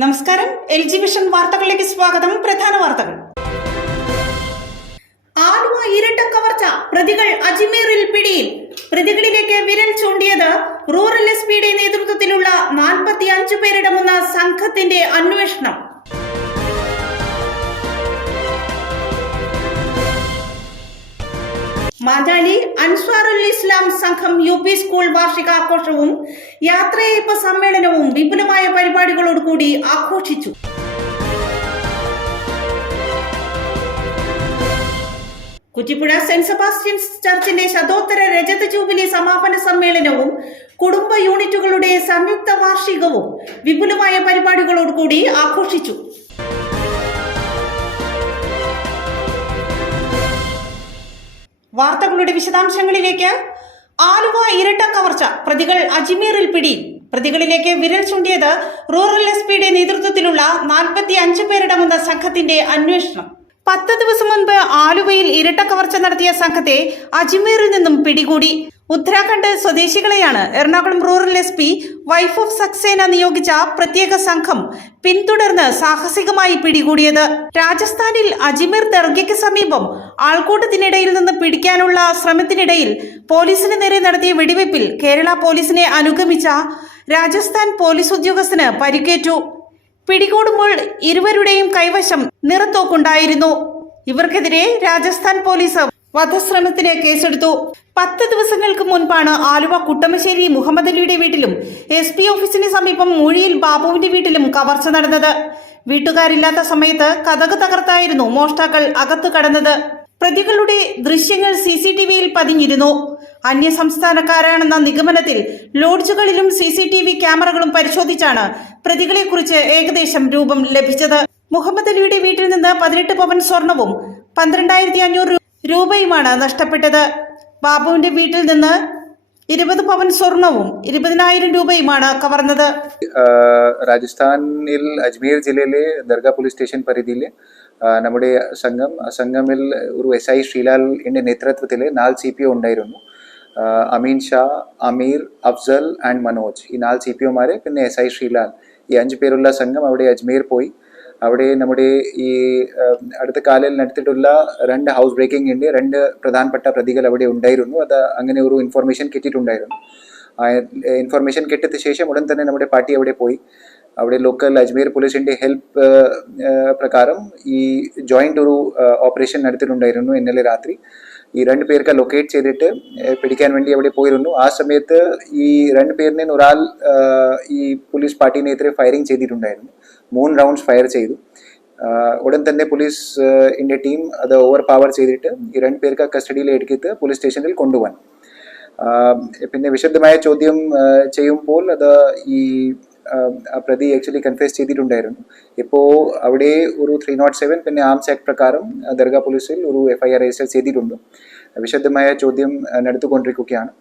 നമസ്കാരം. LG vision വാർത്തകളിലേക്ക് സ്വാഗതം. പ്രധാന വാർത്തകൾ. ആലുവ ഇരട്ട കവർച്ച, പ്രതികൾ അജ്മീറിൽ പിടിയിൽ. പ്രതികളിലേക്ക് വിരൽ ചൂണ്ടിയത് റൂറൽ SP-യുടെ നേതൃത്വത്തിലുള്ള 45 പേരടങ്ങുന്ന സംഘത്തിന്റെ അന്വേഷണം. മാജാലി അൻസ്വാറുൽ ഇസ്ലാം സംഘം UP സ്കൂൾ വാർഷികാഘോഷവും യാത്രയയപ്പ് സമ്മേളനവും വിപുലമായ പരിപാടികളോടുകൂടി ആഘോഷിച്ചു. കുറ്റിപ്പുഴ സെന്റ് സെബാസ്റ്റ്യൻസ് ചർച്ചിന്റെ ശതോത്തര രജത ജൂബിലി സമാപന സമ്മേളനവും കുടുംബ യൂണിറ്റുകളുടെ സംയുക്ത വാർഷികവും വിപുലമായ പരിപാടികളോടുകൂടി ആഘോഷിച്ചു. വാർത്തകളുടെ വിശദാംശങ്ങളിലേക്ക്. ആലുവ ഇരട്ട കവർച്ച, പ്രതികൾ അജ്മീറിൽ പിടിയിൽ. പ്രതികളിലേക്ക് വിരൽ ചൂണ്ടിയത് റൂറൽ SP-യുടെ നേതൃത്വത്തിലുള്ള 45 പേരടങ്ങുന്ന സംഘത്തിന്റെ അന്വേഷണം. 10 ദിവസം മുൻപ് ആലുവയിൽ ഇരട്ട കവർച്ച നടത്തിയ സംഘത്തെ അജ്മീറിൽ നിന്നും പിടികൂടി. ഉത്തരാഖണ്ഡ് സ്വദേശികളെയാണ് Ernakulam rural SP Vaibhav Saxena നിയോഗിച്ച പ്രത്യേക സംഘം പിന്തുടർന്ന് സാഹസികമായി പിടികൂടിയത്. രാജസ്ഥാനിൽ അജ്മീർ ദർഗയ്ക്ക് സമീപം ആൾക്കൂട്ടത്തിനിടയിൽ നിന്ന് പിടിക്കാനുള്ള ശ്രമത്തിനിടയിൽ പോലീസിന് നേരെ നടത്തിയ വെടിവയ്പിൽ കേരള പോലീസിനെ അനുഗമിച്ച രാജസ്ഥാൻ പോലീസ് ഉദ്യോഗസ്ഥന് പരിക്കേറ്റു. പിടികൂടുമ്പോൾ ഇരുവരുടെയും കൈവശം നിറത്തോക്കുണ്ടായിരുന്നു. ഇവർക്കെതിരെ രാജസ്ഥാൻ പോലീസ് വധശ്രമത്തിന് കേസെടുത്തു. 10 ദിവസങ്ങൾക്ക് മുൻപാണ് ആലുവ കുട്ടമശ്ശേരി മുഹമ്മദ് അലിയുടെ വീട്ടിലും SP ഓഫീസിന് സമീപം മൂഴിയിൽ ബാബുവിന്റെ വീട്ടിലും കവർച്ച നടന്നത്. വീട്ടുകാരില്ലാത്ത സമയത്ത് കതക് തകർത്തായിരുന്നു മോഷ്ടാക്കൾ അകത്തു കടന്നത്. പ്രതികളുടെ ദൃശ്യങ്ങൾ CCTVയിൽ പതിഞ്ഞിരുന്നു. അന്യസംസ്ഥാനക്കാരാണെന്ന നിഗമനത്തിൽ ലോഡ്ജുകളിലും CCTV ക്യാമറകളും പരിശോധിച്ചാണ് പ്രതികളെക്കുറിച്ച് ഏകദേശം രൂപം ലഭിച്ചത്. മുഹമ്മദ് അലിയുടെ വീട്ടിൽ നിന്ന് 18 പവൻ സ്വർണവും 12,500 രൂപയുമാണ് നഷ്ടപ്പെട്ടത്. ബാബുവിന്റെ വീട്ടിൽ നിന്ന് 20 പവൻ സ്വർണവും 20,000 രൂപയുമാണ് കവർന്നത്. രാജസ്ഥാനിൽ അജ്മീർ ജില്ലയിലെ ദർഗ പോലീസ് സ്റ്റേഷൻ പരിധിയിലെ നമ്മുടെ സംഘമിൽ ഒരു SI ശ്രീലാലിന്റെ നേതൃത്വത്തിൽ 4 CPO ഉണ്ടായിരുന്നു. അമീൻ ഷാ, അമീർ, അഫ്സൽ ആൻഡ് മനോജ്, ഈ 4 CPOമാരെ പിന്നെ SI ശ്രീലാൽ, ഈ 5 പേരുള്ള സംഘം അവിടെ അജ്മീർ പോയി. അവിടെ നമ്മുടെ ഈ അടുത്ത കാലയിൽ നടത്തിയിട്ടുള്ള 2 ഹൗസ് ബ്രേക്കിംഗ് ഉണ്ട്. 2 പ്രധാനപ്പെട്ട പ്രതികൾ അവിടെ ഉണ്ടായിരുന്നു. അത് അങ്ങനെ ഒരു ഇൻഫർമേഷൻ കിട്ടിയിട്ടുണ്ടായിരുന്നു. ആ ഇൻഫർമേഷൻ കിട്ടിയ ശേഷം ഉടൻ തന്നെ നമ്മുടെ പാർട്ടി അവിടെ പോയി. അവിടെ ലോക്കൽ അജ്മീർ പോലീസിന്റെ ഹെൽപ്പ് പ്രകാരം ഈ ജോയിന്റ് ഒരു ഓപ്പറേഷൻ നടത്തിയിട്ടുണ്ടായിരുന്നു. ഇന്നലെ രാത്രി ഈ 2 പേർക്ക് ലൊക്കേറ്റ് ചെയ്തിട്ട് പിടിക്കാൻ വേണ്ടി അവിടെ പോയിരുന്നു. ആ സമയത്ത് ഈ 2 പേരിനെ ഒരാൾ ഈ പോലീസ് പാർട്ടിനെതിരെ ഫയറിംഗ് ചെയ്തിട്ടുണ്ടായിരുന്നു. 3 റൗണ്ട്സ് ഫയർ ചെയ്തു. ഉടൻ തന്നെ പോലീസിന്റെ ടീം അത് ഓവർ പവർ ചെയ്തിട്ട് ഈ 2 പേർക്ക് കസ്റ്റഡിയിൽ എടുത്തിട്ട് പോലീസ് സ്റ്റേഷനിൽ കൊണ്ടുപോകാൻ. പിന്നെ വിശദമായ ചോദ്യം ചെയ്യുമ്പോൾ അത് ഈ പ്രതി ആക്ച്വലി കൺഫ്യൂസ് ചെയ്തിട്ടുണ്ടായിരുന്നു. ഇപ്പോൾ അവിടെ ഒരു 307 പിന്നെ ആംസ് ആക്ട് പ്രകാരം ദർഗ പോലീസിൽ ഒരു FIR രജിസ്റ്റർ ചെയ്തിട്ടുണ്ട്. വിശദമായ ചോദ്യം നടത്തിക്കൊണ്ടിരിക്കുകയാണ്.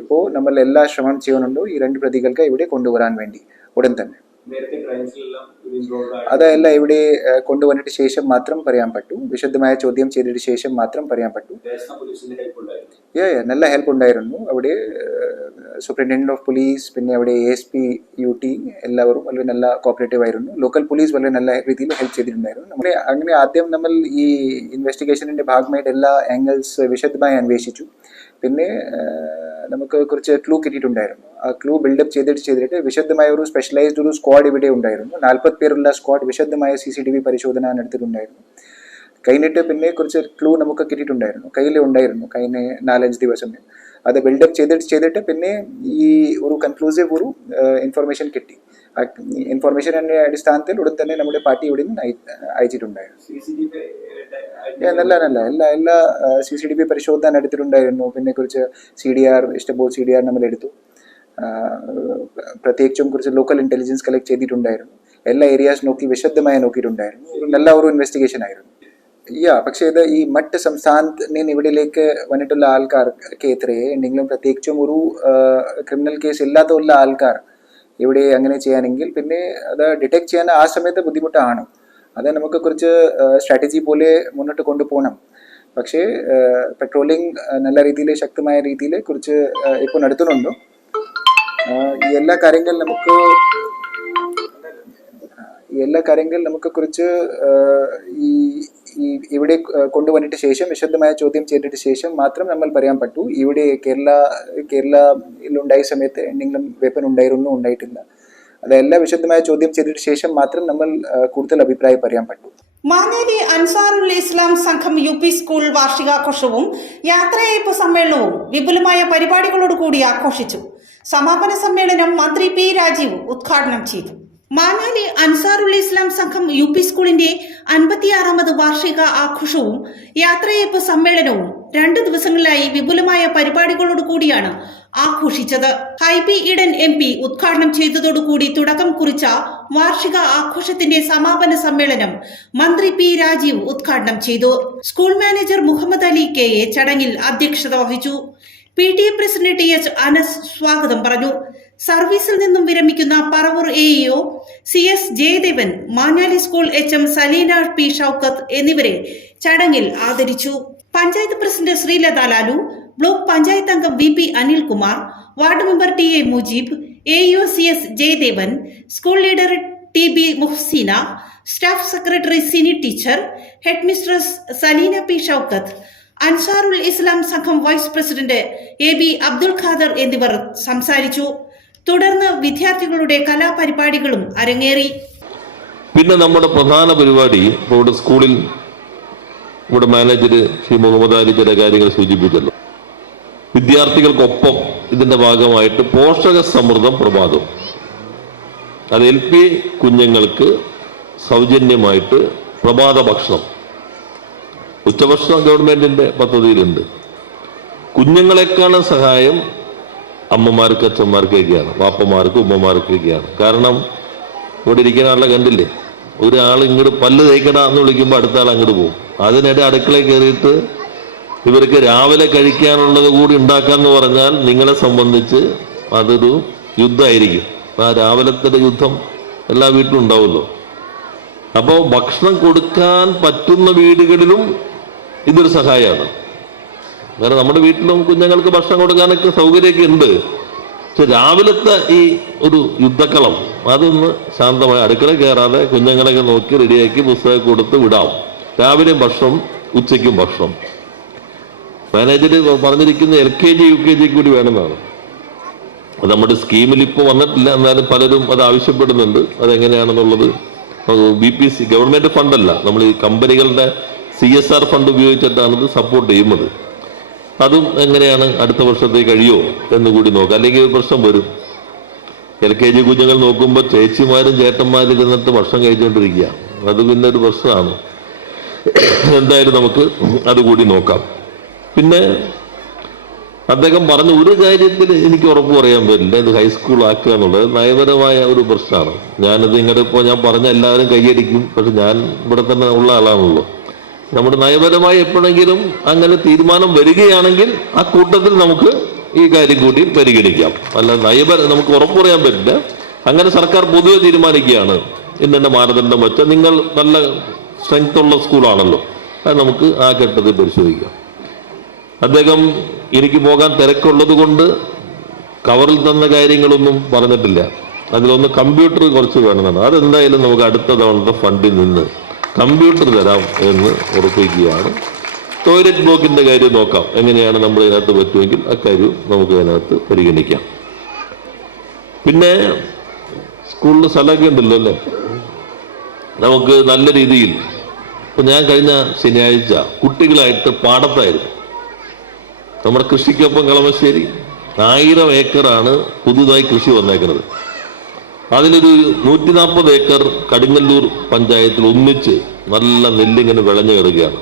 ഇപ്പോൾ നമ്മൾ എല്ലാ ശ്രമം ചെയ്യുന്നുണ്ടോ ഈ 2 പ്രതികൾക്ക് ഇവിടെ കൊണ്ടുവരാൻ വേണ്ടി ഉടൻ തന്നെ. അതെല്ലാം ഇവിടെ കൊണ്ടുവന്നിട്ട് ശേഷം മാത്രം പറയാൻ പറ്റൂ. വിശദമായ ചോദ്യം ചെയ്തിട്ട് ശേഷം മാത്രം പറയാൻ പറ്റൂ. നല്ല ഹെൽപ്പ് ഉണ്ടായിരുന്നു. അവിടെ സൂപ്രണ്ടന്റ് ഓഫ് പോലീസ് പിന്നെ അവിടെ ASP UT എല്ലാവരും വളരെ നല്ല കോപ്പറേറ്റീവ് ആയിരുന്നു. ലോക്കൽ പോലീസ് വളരെ നല്ല രീതിയിൽ ഹെൽപ്പ് ചെയ്തിട്ടുണ്ടായിരുന്നു. അങ്ങനെ ആദ്യം നമ്മൾ ഈ ഇൻവെസ്റ്റിഗേഷനിന്റെ ഭാഗമായിട്ട് എല്ലാ ആംഗിൾസ് വിശദമായി അന്വേഷിച്ചു. പിന്നെ നമുക്ക് കുറച്ച് ക്ലൂ കിട്ടിയിട്ടുണ്ടായിരുന്നു. ആ ക്ലൂ ബിൽഡപ്പ് ചെയ്തിട്ട് വിശദമായ ഒരു സ്പെഷ്യലൈസ്ഡ് ഒരു സ്ക്വാഡ് ഇവിടെ ഉണ്ടായിരുന്നു. 40 പേരുള്ള സ്ക്വാഡ് വിശദമായ CCTV പരിശോധന നടത്തിയിട്ടുണ്ടായിരുന്നു. കഴിഞ്ഞിട്ട് പിന്നെ കുറച്ച് ക്ലൂ നമുക്ക് കിട്ടിയിട്ടുണ്ടായിരുന്നു. കയ്യിലുണ്ടായിരുന്നു കഴിഞ്ഞ 4-5 ദിവസം. അത് ബിൽഡപ്പ് ചെയ്തിട്ട് പിന്നെ ഈ ഒരു കൺക്ലൂസീവ് ഒരു ഇൻഫർമേഷൻ കിട്ടി. ആ ഇൻഫർമേഷൻ്റെ അടിസ്ഥാനത്തിൽ ഉടൻ തന്നെ നമ്മുടെ പാർട്ടി ഇവിടെ നിന്ന് അയച്ചിട്ടുണ്ടായിരുന്നു. എല്ലാ CCTV പരിശോധന നടത്തിയിട്ടുണ്ടായിരുന്നു. പിന്നെ കുറച്ച് CDR ഇഷ്ടംപോലെ CDR നമ്മൾ എടുത്തു. പ്രത്യേകിച്ചും കുറച്ച് ലോക്കൽ ഇന്റലിജൻസ് കളക്ട് ചെയ്തിട്ടുണ്ടായിരുന്നു. എല്ലാ ഏരിയാസ് വിശദമായി നോക്കിയിട്ടുണ്ടായിരുന്നു. നല്ല ഒരു ഇൻവെസ്റ്റിഗേഷൻ ആയിരുന്നു. പക്ഷേ ഇത് ഈ മറ്റ് സംസ്ഥാനത്തിന് ഇവിടേക്ക് വന്നിട്ടുള്ള ആൾക്കാർക്ക് എത്രയേ എന്തെങ്കിലും പ്രത്യേകിച്ചും ഒരു ക്രിമിനൽ കേസ് ഇല്ലാത്തുള്ള ആൾക്കാർ ഇവിടെ അങ്ങനെ ചെയ്യാനെങ്കിൽ പിന്നെ അത് ഡിറ്റക്ട് ചെയ്യാൻ ആ സമയത്ത് ബുദ്ധിമുട്ടാണ്. അത് നമുക്ക് കുറച്ച് സ്ട്രാറ്റജി പോലെ മുന്നോട്ട് കൊണ്ടുപോകണം. പക്ഷേ പെട്രോളിംഗ് നല്ല രീതിയിൽ ശക്തമായ രീതിയിൽ കുറച്ച് ഇപ്പോൾ നടത്തുന്നുണ്ട്. ഈ എല്ലാ കാര്യങ്ങൾ നമുക്ക് എല്ലാ കാര്യങ്ങൾ നമുക്ക് കുറിച്ച് ഇവിടെ കൊണ്ടുവന്നിട്ട് ശേഷം വിശദമായ ചോദ്യം ചെയ്തിട്ട് ശേഷം മാത്രം നമ്മൾ പറയാൻ പറ്റൂ ഇവിടെ കേരളയിലുണ്ടായ സമയത്ത് എന്തെങ്കിലും വെപ്പൺ ഉണ്ടായിട്ടില്ല. അതെല്ലാം വിശദമായ ചോദ്യം ചെയ്തിട്ട് ശേഷം മാത്രം നമ്മൾ കൂടുതൽ അഭിപ്രായം പറയാൻ പറ്റൂ. മാഞ്ഞാലി അൻസാറുൽ ഇസ്ലാം സംഘം UP സ്കൂൾ വാർഷികാഘോഷവും യാത്രയയപ്പ് സമ്മേളനവും വിപുലമായ പരിപാടികളോടുകൂടി ആഘോഷിച്ചു. സമാപന സമ്മേളനം മന്ത്രി P. രാജീവ് ഉദ്ഘാടനം ചെയ്തു. മാഞ്ഞാലി അൻസാറുൽ ഇസ്ലാം സംഘം UP സ്കൂളിന്റെ 56ാമത് വാർഷിക ആഘോഷവും യാത്രയയപ്പ് സമ്മേളനവും 2 ദിവസങ്ങളിലായി വിപുലമായ പരിപാടികളോടുകൂടിയാണ് ആഘോഷിച്ചത്. ഹൈബി ഈഡൻ MP ഉദ്ഘാടനം ചെയ്തതോടുകൂടി തുടക്കം കുറിച്ച വാർഷിക ആഘോഷത്തിന്റെ സമാപന സമ്മേളനം മന്ത്രി P. രാജീവ് ഉദ്ഘാടനം ചെയ്തു. School manager Muhammad Ali KA ചടങ്ങിൽ അധ്യക്ഷത വഹിച്ചു. PTA പ്രസിഡന്റ് TH അനസ് സ്വാഗതം പറഞ്ഞു. സർവീസിൽ നിന്നും വിരമിക്കുന്ന Paravur AEO CS Jayadevan, Manjali school HM Salina P. Shoukath എന്നിവരെ ചടങ്ങിൽ ആദരിച്ചു. പഞ്ചായത്ത് പ്രസിഡന്റ് ശ്രീലത ലാലു, ബ്ലോക്ക് പഞ്ചായത്ത് അംഗം VP Anilkumar, ward member TA Mujeeb, AEO CS Jayadevan, school leader TB Muhsina, staff secretary Sini teacher, head mistress Salina P. Shoukath, Ansarul Islam സംഘം vice president AB Abdul Khader എന്നിവർ സംസാരിച്ചു. തുടർന്ന് വിദ്യാർത്ഥികളുടെ കലാപരിപാടികളും അരങ്ങേറി. പിന്നെ നമ്മുടെ പ്രധാന പരിപാടി ഇവിടെ സ്കൂളിൽ ഇവിടെ മാനേജർ ശ്രീ മുഹമ്മദ് അലി ചില കാര്യങ്ങൾ സൂചിപ്പിച്ചല്ലോ. വിദ്യാർത്ഥികൾക്കൊപ്പം ഇതിന്റെ ഭാഗമായിട്ട് പോഷക സമൃദ്ധം പ്രഭാതം, അത് LP കുഞ്ഞുങ്ങൾക്ക് സൗജന്യമായിട്ട് പ്രഭാത ഭക്ഷണം, ഉച്ചഭക്ഷണം ഗവൺമെന്റിന്റെ പദ്ധതിയിലുണ്ട്. കുഞ്ഞുങ്ങളെക്കാളും സഹായം അമ്മമാർക്ക് അച്ഛന്മാർക്കൊക്കെയാണ്, വാപ്പമാർക്കും ഉമ്മമാർക്കൊക്കെയാണ്. കാരണം ഇവിടെ ഇരിക്കുന്ന ആളെ കണ്ടില്ലേ, ഒരാൾ ഇങ്ങോട്ട് പല്ല് തേക്കട എന്ന് വിളിക്കുമ്പോൾ അടുത്ത ആൾ അങ്ങോട്ട് പോകും. അതിനിടെ അടുക്കളയിൽ കയറിയിട്ട് ഇവർക്ക് രാവിലെ കഴിക്കാനുള്ളത് കൂടി ഉണ്ടാക്കാന്ന് പറഞ്ഞാൽ നിങ്ങളെ സംബന്ധിച്ച് അതൊരു യുദ്ധമായിരിക്കും. ആ രാവിലത്തെ യുദ്ധം എല്ലാ വീട്ടിലും ഉണ്ടാവുമല്ലോ. അപ്പോൾ ഭക്ഷണം കൊടുക്കാൻ പറ്റുന്ന വീടുകളിലും ഇതൊരു സഹായമാണ്. കാരണം നമ്മുടെ വീട്ടിലും കുഞ്ഞുങ്ങൾക്ക് ഭക്ഷണം കൊടുക്കാനൊക്കെ സൗകര്യമൊക്കെ ഉണ്ട്. പക്ഷെ രാവിലത്തെ ഈ ഒരു യുദ്ധക്കളം അതൊന്ന് ശാന്തമായി അടുക്കള കയറാതെ കുഞ്ഞുങ്ങളെയൊക്കെ നോക്കി റെഡിയാക്കി പുസ്തകം കൊടുത്ത് വിടാം. രാവിലെയും ഭക്ഷണം, ഉച്ചയ്ക്കും ഭക്ഷണം. മാനേജർ പറഞ്ഞിരിക്കുന്ന LKG UKG കൂടി വേണമെന്നാണ്. അത് നമ്മുടെ സ്കീമിൽ ഇപ്പോൾ വന്നിട്ടില്ല, എന്നാലും പലരും അത് ആവശ്യപ്പെടുന്നുണ്ട്. അതെങ്ങനെയാണെന്നുള്ളത് BPC ഗവൺമെന്റ് ഫണ്ടല്ല, നമ്മൾ ഈ കമ്പനികളുടെ CSR ഫണ്ട് ഉപയോഗിച്ചിട്ടാണ് ഇത് സപ്പോർട്ട് ചെയ്യുന്നത്. അതും എങ്ങനെയാണ് അടുത്ത വർഷത്തേക്ക് കഴിയുമോ എന്ന് കൂടി നോക്കാം. അല്ലെങ്കിൽ ഒരു പ്രശ്നം വരും. LKG കുഞ്ഞുങ്ങൾ നോക്കുമ്പോൾ ചേച്ചിമാരും ചേട്ടന്മാരും ഇരുന്നിട്ട് ഭക്ഷണം കഴിച്ചുകൊണ്ടിരിക്കുക, അത് പിന്നെ ഒരു പ്രശ്നമാണ്. എന്തായാലും നമുക്ക് അതുകൂടി നോക്കാം. പിന്നെ അദ്ദേഹം പറഞ്ഞ ഒരു കാര്യത്തിൽ എനിക്ക് ഉറപ്പ് പറയാൻ പറ്റില്ല, ഇത് ഹൈസ്കൂൾ ആക്കുക എന്നുള്ളത് നയപരമായ ഒരു പ്രശ്നമാണ്. ഞാനിത് ഇങ്ങോട്ട് ഇപ്പോൾ ഞാൻ പറഞ്ഞ എല്ലാവരും കൈയടിക്കും, പക്ഷെ ഞാൻ ഇവിടെ തന്നെ ഉള്ള ആളാണല്ലോ. നമ്മുടെ നയപരമായി എപ്പോഴെങ്കിലും അങ്ങനെ തീരുമാനം വരികയാണെങ്കിൽ ആ കൂട്ടത്തിൽ നമുക്ക് ഈ കാര്യം കൂടി പരിഗണിക്കാം. അല്ല നമുക്ക് ഉറപ്പ് പറയാൻ പറ്റില്ല. അങ്ങനെ സർക്കാർ പൊതുവെ തീരുമാനിക്കുകയാണ് ഇന്നെ മാനദണ്ഡം വെച്ചാൽ നിങ്ങൾ നല്ല സ്ട്രെങ്ത് ഉള്ള സ്കൂളാണല്ലോ, അത് നമുക്ക് ആ ഘട്ടത്തിൽ പരിശോധിക്കാം. അദ്ദേഹം എനിക്ക് പോകാൻ തിരക്കുള്ളത് കൊണ്ട് കവറിൽ തന്ന കാര്യങ്ങളൊന്നും പറഞ്ഞിട്ടില്ല. അതിലൊന്ന് കമ്പ്യൂട്ടർ കുറച്ച് വേണമെന്നാണ്. അതെന്തായാലും നമുക്ക് അടുത്ത തവണത്തെ ഫണ്ടിൽ നിന്ന് കമ്പ്യൂട്ടർ തരാം എന്ന് ഉറപ്പിക്കുകയാണ്. ടോയ്ലറ്റ് ബ്ലോക്കിന്റെ കാര്യം നോക്കാം, എങ്ങനെയാണ് നമ്മൾ ഇതിനകത്ത് പറ്റുമെങ്കിൽ അക്കാര്യം നമുക്ക് അതിനകത്ത് പരിഗണിക്കാം. പിന്നെ സ്കൂളിൽ സ്ഥലമൊക്കെ ഉണ്ടല്ലോ അല്ലേ, നമുക്ക് നല്ല രീതിയിൽ. ഇപ്പം ഞാൻ കഴിഞ്ഞ ശനിയാഴ്ച കുട്ടികളായിട്ട് പാടത്തായിരുന്നു. നമ്മുടെ കൃഷിക്കൊപ്പം കളമശ്ശേരി 1000 ഏക്കറാണ് പുതുതായി കൃഷി വന്നേക്കുന്നത്. അതിലൊരു 140 ഏക്കർ കടുങ്ങല്ലൂർ പഞ്ചായത്തിൽ ഒന്നിച്ച് നല്ല നെല്ലിങ്ങനെ വിളഞ്ഞു കയറുകയാണ്.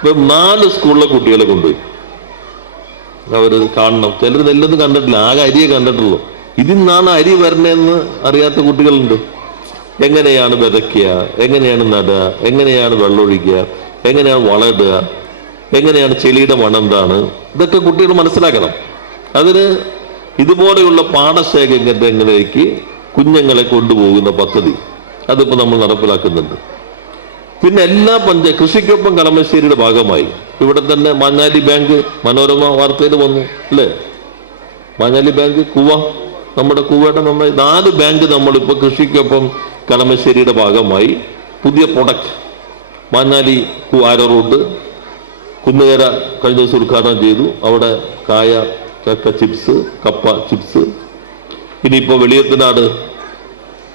ഇപ്പം 4 സ്കൂളിലെ കുട്ടികളെ കൊണ്ടുപോയി അവർ കാണണം. ചിലർ നെല്ലൊന്നും കണ്ടിട്ടില്ല, ആകെ അരിയെ കണ്ടിട്ടുള്ളൂ. ഇതിൽ നിന്നാണ് അരി വരണേന്ന് അറിയാത്ത കുട്ടികളുണ്ട്. എങ്ങനെയാണ് വിതയ്ക്കുക, എങ്ങനെയാണ് നടുക, എങ്ങനെയാണ് വെള്ളമൊഴിക്കുക, എങ്ങനെയാണ് വളമിടുക, എങ്ങനെയാണ് ചെളിയുടെ മണെന്താണ്, ഇതൊക്കെ കുട്ടികൾ മനസ്സിലാക്കണം. അതിന് ഇതുപോലെയുള്ള പാടശേഖരങ്ങളിലേക്ക് കുഞ്ഞുങ്ങളെ കൊണ്ടുപോകുന്ന പദ്ധതി അതിപ്പോൾ നമ്മൾ നടപ്പിലാക്കുന്നുണ്ട്. പിന്നെ എല്ലാ കൃഷിക്കൊപ്പം കളമശ്ശേരിയുടെ ഭാഗമായി ഇവിടെ തന്നെ മാഞ്ഞാലി ബാങ്ക് മനോരമ വാർത്തയിൽ വന്നു അല്ലേ, മാഞ്ഞാലി ബാങ്ക് കൂവ നമ്മുടെ കൂവേട്ട നന്നായി 4 ബാങ്ക് നമ്മളിപ്പോൾ കൃഷിക്കൊപ്പം കളമശ്ശേരിയുടെ ഭാഗമായി പുതിയ പ്രൊഡക്റ്റ് മാഞ്ഞാലി ആരോ റോഡ് കുന്നുകര കഴിഞ്ഞ ദിവസം ഉദ്ഘാടനം ചെയ്തു. അവിടെ കായ ചക്ക ചിപ്സ്, കപ്പ ചിപ്സ്. ഇനിയിപ്പോൾ വെളിയത്തനാട്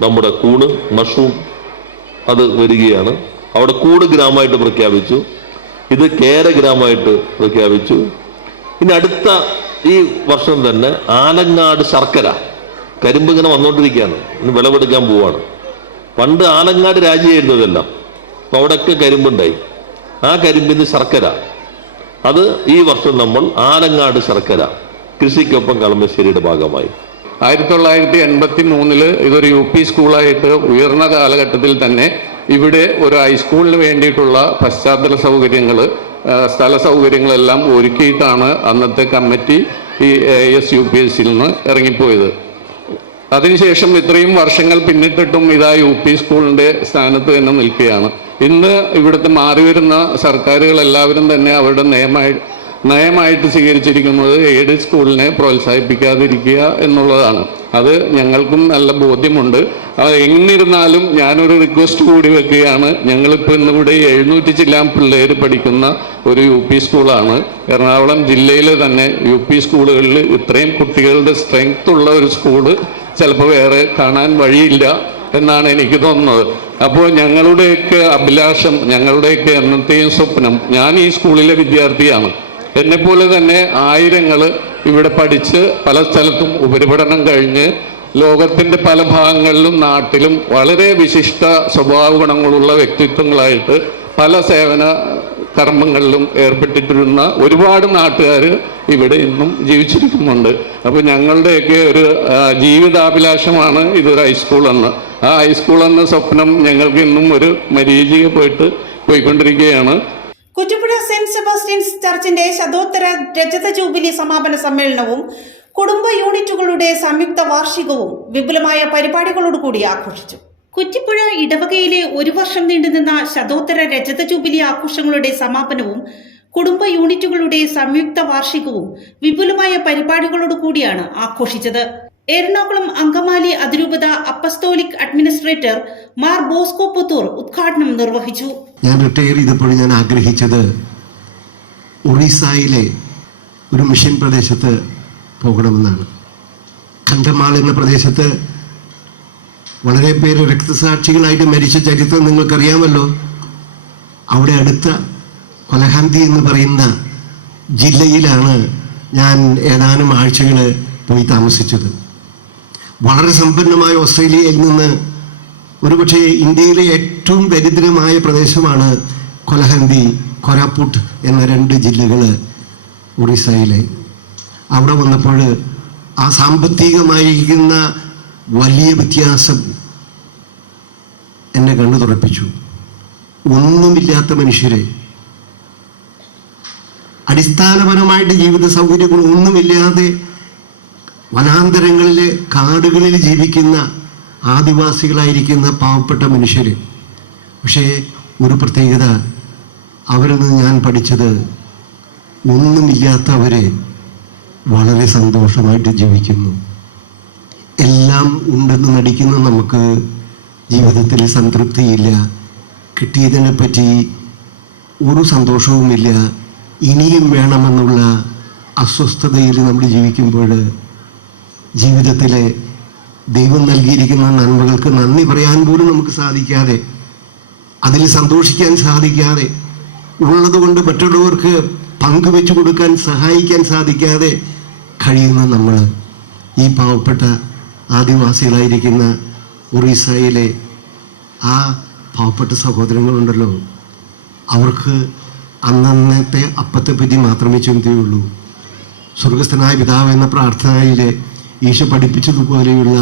നമ്മുടെ കൂണ് മഷ്റൂം അത് വരികയാണ്. അവിടെ കൂട് ഗ്രാമമായിട്ട് പ്രഖ്യാപിച്ചു. ഇത് കേര ഗ്രാമമായിട്ട് പ്രഖ്യാപിച്ചു. ഇനി അടുത്ത ഈ വർഷം തന്നെ ആലങ്ങാട് ശർക്കര, കരിമ്പ് ഇങ്ങനെ വന്നുകൊണ്ടിരിക്കുകയാണ്, ഇനി വിളവെടുക്കാൻ പോവാണ്. പണ്ട് ആലങ്ങാട് രാജ്യമായിരുന്നു ഇതെല്ലാം. അപ്പോൾ അവിടെയൊക്കെ കരിമ്പുണ്ടായി. ആ കരിമ്പിന് ശർക്കര, അത് ഈ വർഷം നമ്മൾ ആലങ്ങാട് ശർക്കര കൃഷിക്കൊപ്പം കളമശ്ശേരിയുടെ ഭാഗമായി 1983 ഇതൊരു UP സ്കൂളായിട്ട് ഉയർന്ന കാലഘട്ടത്തിൽ തന്നെ ഇവിടെ ഒരു ഹൈസ്കൂളിന് വേണ്ടിയിട്ടുള്ള പശ്ചാത്തല സൗകര്യങ്ങൾ, സ്ഥല സൗകര്യങ്ങളെല്ലാം ഒരുക്കിയിട്ടാണ് അന്നത്തെ കമ്മിറ്റി ഈ ASUPSയിൽ നിന്ന് ഇറങ്ങിപ്പോയത്. അതിനുശേഷം ഇത്രയും വർഷങ്ങൾ പിന്നിട്ടിട്ടും ഇതാ UP സ്കൂളിൻ്റെ സ്ഥാനത്ത് തന്നെ നിൽക്കുകയാണ്. ഇന്ന് ഇവിടുത്തെ മാറിവരുന്ന സർക്കാരുകൾ എല്ലാവരും തന്നെ അവരുടെ നയമായിട്ട് സ്വീകരിച്ചിരിക്കുന്നത് എയ്ഡഡ് സ്കൂളിനെ പ്രോത്സാഹിപ്പിക്കാതിരിക്കുക എന്നുള്ളതാണ്. അത് ഞങ്ങൾക്കും നല്ല ബോധ്യമുണ്ട്. അത് എന്നിരുന്നാലും ഞാനൊരു റിക്വസ്റ്റ് കൂടി വെക്കുകയാണ്. ഞങ്ങളിപ്പോൾ ഇന്നിവിടെ 700 ചില്ലാൻ പിള്ളേർ പഠിക്കുന്ന ഒരു UP സ്കൂളാണ്. എറണാകുളം ജില്ലയിലെ തന്നെ UP സ്കൂളുകളിൽ ഇത്രയും കുട്ടികളുടെ സ്ട്രെങ്ത് ഉള്ള ഒരു സ്കൂള് ചിലപ്പോൾ വേറെ കാണാൻ വഴിയില്ല എന്നാണ് എനിക്ക് തോന്നുന്നത്. അപ്പോൾ ഞങ്ങളുടെയൊക്കെ അഭിലാഷം, ഞങ്ങളുടെയൊക്കെ എന്നത്തെയും സ്വപ്നം, ഞാൻ ഈ സ്കൂളിലെ വിദ്യാർത്ഥിയാണ്. എന്നെപ്പോലെ തന്നെ ആയിരങ്ങൾ ഇവിടെ പഠിച്ച് പല സ്ഥലത്തും ഉപരിപഠനം കഴിഞ്ഞ് ലോകത്തിൻ്റെ പല ഭാഗങ്ങളിലും നാട്ടിലും വളരെ വിശിഷ്ട സ്വഭാവ ഗുണങ്ങളുള്ള വ്യക്തിത്വങ്ങളായിട്ട് പല സേവന കർമ്മങ്ങളിലും ഏർപ്പെട്ടിട്ടിരുന്ന ഒരുപാട് നാട്ടുകാർ ഇവിടെ ഇന്നും ജീവിച്ചിരിക്കുന്നുണ്ട്. അപ്പോൾ ഞങ്ങളുടെയൊക്കെ ഒരു ജീവിതാഭിലാഷമാണ് ഇതൊരു ഹൈസ്കൂളെന്ന്. ആ ഹൈസ്കൂളെന്ന സ്വപ്നം ഞങ്ങൾക്ക് ഇന്നും ഒരു മരീചിക പോയിക്കൊണ്ടിരിക്കുകയാണ്. കുറ്റിപ്പുഴ സെന്റ് സെബാസ്റ്റ്യൻസ് ചർച്ചിന്റെ ശതോത്തര രജത ജൂബിലി സമാപന സമ്മേളനവും കുടുംബ യൂണിറ്റുകളുടെ സംയുക്ത വാർഷികവും വിപുലമായ പരിപാടികളോടുകൂടി ആഘോഷിച്ചു. കുറ്റിപ്പുഴ ഇടവകയിലെ 1 വർഷം നീണ്ടുനിന്ന ശതോത്തര രജത ജൂബിലി ആഘോഷങ്ങളുടെ സമാപനവും കുടുംബ യൂണിറ്റുകളുടെ സംയുക്ത വാർഷികവും വിപുലമായ പരിപാടികളോടുകൂടിയാണ് ആഘോഷിച്ചത്. എറണാകുളം അങ്കമാലി അതിരൂപത apostolic administrator Mar Bosco Puthur ഉദ്ഘാടനം നിർവഹിച്ചു. ഞാൻ റിട്ടയർ ചെയ്തപ്പോൾ ഞാൻ ആഗ്രഹിച്ചത് ഒറീസയിലെ ഒരു മിഷൻ പ്രദേശത്ത് പോകണമെന്നാണ്. കണ്ടമാൽ എന്ന പ്രദേശത്ത് വളരെ പേര് രക്തസാക്ഷികളായിട്ട് മരിച്ച ചരിത്രം നിങ്ങൾക്കറിയാമല്ലോ. അവിടെ അടുത്ത കൊലഹന്തി എന്ന് പറയുന്ന ജില്ലയിലാണ് ഞാൻ ഏതാനും ആഴ്ചകൾ പോയി താമസിച്ചത്. വളരെ സമ്പന്നമായ ഓസ്ട്രേലിയയിൽ നിന്ന് ഒരുപക്ഷെ ഇന്ത്യയിലെ ഏറ്റവും ദരിദ്രമായ പ്രദേശമാണ് കൊലഹന്തി, കോരാപുട്ട് എന്ന 2 ജില്ലകൾ ഒറീസയിലെ. അവിടെ വന്നപ്പോൾ ആ സാമ്പത്തികമായിരിക്കുന്ന വലിയ വ്യത്യാസം എന്നെ കണ്ണു തുറപ്പിച്ചു. ഒന്നുമില്ലാത്ത മനുഷ്യരെ, അടിസ്ഥാനപരമായിട്ട് ജീവിത സൗകര്യങ്ങൾ ഒന്നുമില്ലാതെ വനാന്തരങ്ങളിലെ കാടുകളിൽ ജീവിക്കുന്ന ആദിവാസികളായിരിക്കുന്ന പാവപ്പെട്ട മനുഷ്യർ. പക്ഷേ ഒരു പ്രത്യേകത, അവരിൽ നിന്ന് ഞാൻ പഠിച്ചത് ഒന്നുമില്ലാത്തവരെ വളരെ സന്തോഷമായിട്ട് ജീവിക്കുന്നു. എല്ലാം ഉണ്ടെന്ന് നടിക്കുന്ന നമുക്ക് ജീവിതത്തിൽ സംതൃപ്തിയില്ല, കിട്ടിയതിനെ പറ്റി ഒരു സന്തോഷവുമില്ല, ഇനിയും വേണമെന്നുള്ള അസ്വസ്ഥതയിൽ നമ്മൾ ജീവിക്കുമ്പോൾ ജീവിതത്തിലെ ദൈവം നൽകിയിരിക്കുന്ന നന്മകൾക്ക് നന്ദി പറയാൻ പോലും നമുക്ക് സാധിക്കാതെ, അതിൽ സന്തോഷിക്കാൻ സാധിക്കാതെ, ഉള്ളതുകൊണ്ട് മറ്റുള്ളവർക്ക് പങ്കുവെച്ചു കൊടുക്കാൻ സഹായിക്കാൻ സാധിക്കാതെ കഴിയുന്ന നമ്മൾ, ഈ പാവപ്പെട്ട ആദിവാസികളായിരിക്കുന്ന ഒറീസയിലെ ആ പാവപ്പെട്ട സഹോദരങ്ങളുണ്ടല്ലോ, അവർക്ക് അന്നത്തെ അപ്പത്തെപ്പറ്റി മാത്രമേ ചിന്തയുള്ളൂ. സ്വർഗസ്ഥനായ പിതാവ് എന്ന പ്രാർത്ഥനയിൽ ഈശോ പഠിപ്പിച്ചതുപോലെയുള്ള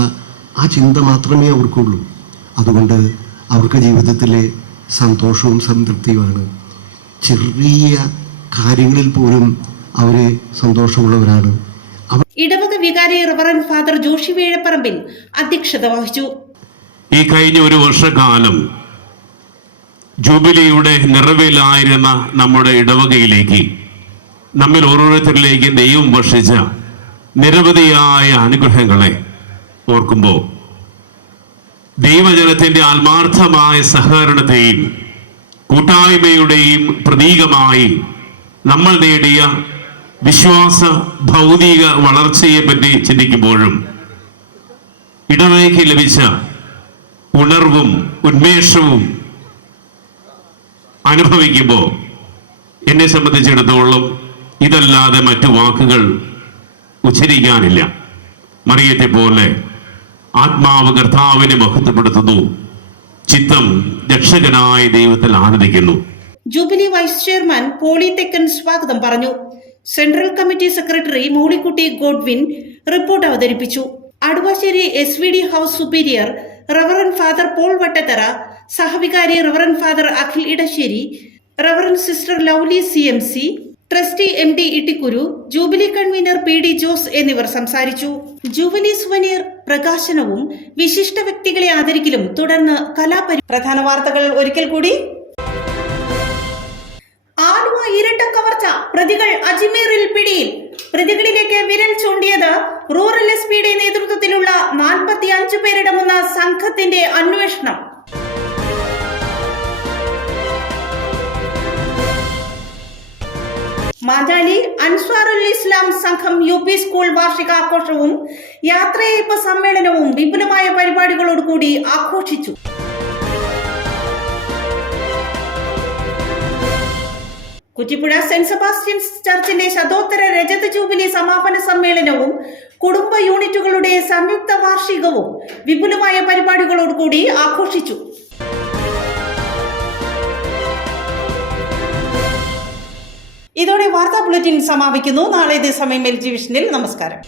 ആ ചിന്ത മാത്രമേ അവർക്കുള്ളൂ. അതുകൊണ്ട് അവർക്ക് ജീവിതത്തിലെ സന്തോഷവും സംതൃപ്തിയുമാണ്. ചെറിയ കാര്യങ്ങളിൽ പോലും അവരെ സന്തോഷമുള്ളവരാണ്. ഇടവക വികാരി റവറന്റ് ഫാദർ ജോഷി വേഴപ്പറമ്പിൽ അധ്യക്ഷത വഹിച്ചു. ഈ കഴിഞ്ഞ 1 വർഷക്കാലം ജൂബിലിയുടെ നിറവിലായിരുന്ന നമ്മുടെ ഇടവകയിലേക്ക്, നമ്മിൽ ഓരോരുത്തരിലേക്ക് ദൈവം വർഷിച്ച നിരവധിയായ അനുഗ്രഹങ്ങളെ ഓർക്കുമ്പോൾ ദൈവജനത്തിന്റെ ആത്മാർത്ഥമായ സഹകരണത്തെയും കൂട്ടായ്മയുടെയും പ്രതീകമായി നമ്മൾ നേടിയ വിശ്വാസ ഭൗതിക വളർച്ചയെ പറ്റി ചിന്തിക്കുമ്പോഴും ഇടവകയ്ക്ക് ലഭിച്ച ഉണർവും ഉന്മേഷവും അനുഭവിക്കുമ്പോൾ എന്നെ സംബന്ധിച്ചിടത്തോളം ഇതല്ലാതെ മറ്റു വാക്കുകൾ ഉച്ചരിക്കാനില്ല. മറിയത്തെ പോലെ ആത്മാവ് കർത്താവിനെ മഹത്വപ്പെടുത്തുന്നു, ചിത്തം രക്ഷകനായ ദൈവത്തിൽ ആനന്ദിക്കുന്നു. Jubilee vice chairman Poly Thekkan സ്വാഗതം പറഞ്ഞു. Central committee secretary Moolikutty Godwin report അവതരിപ്പിച്ചു. Aduvassery SVD house superior reverend father Paul Vattathara, സഹവികാരി reverend father Akhil Edassery, reverend sister Lovely CMC, trustee MD Ittikuru, jubilee convener PD Jose എന്നിവർ സംസാരിച്ചു. ജൂബിലി സുവനീർ പ്രകാശനവും വിശിഷ്ട വ്യക്തികളെ ആദരിക്കലും തുടർന്ന് പ്രധാന വാർത്തകൾ ഒരിക്കൽ കൂടി. ആലുവ ഇരട്ട കവർച്ച, പ്രതികൾ അജ്മീറിൽ പിടിയിൽ. പ്രതികളിലേക്ക് വിരൽ ചൂണ്ടിയത് റൂറൽ SPയുടെ നേതൃത്വത്തിലുള്ള 45 പേരടങ്ങുന്ന സംഘത്തിന്റെ അന്വേഷണം. മാജാലി അൻസ്വാറുൽ ഇസ്ലാം സംഘം UP സ്കൂൾ വാർഷികാഘോഷവും യാത്രയയപ്പ് സമ്മേളനവും വിപുലമായ പരിപാടികളോടുകൂടി ആഘോഷിച്ചു. കുറ്റിപ്പുഴ സെന്റ് സെബാസ്റ്റ്യൻസ് ചർച്ചിന്റെ ശതോത്തര രജത ജൂബിലി സമാപന സമ്മേളനവും കുടുംബ യൂണിറ്റുകളുടെ സംയുക്ത വാർഷികവും വിപുലമായ പരിപാടികളോടുകൂടി ആഘോഷിച്ചു. ഇതോടെ വാർത്താ ബുള്ളറ്റിൻ സമാപിക്കുന്നു. നാളെ ഇതേ സമയം LG വിഷനിൽ. നമസ്കാരം.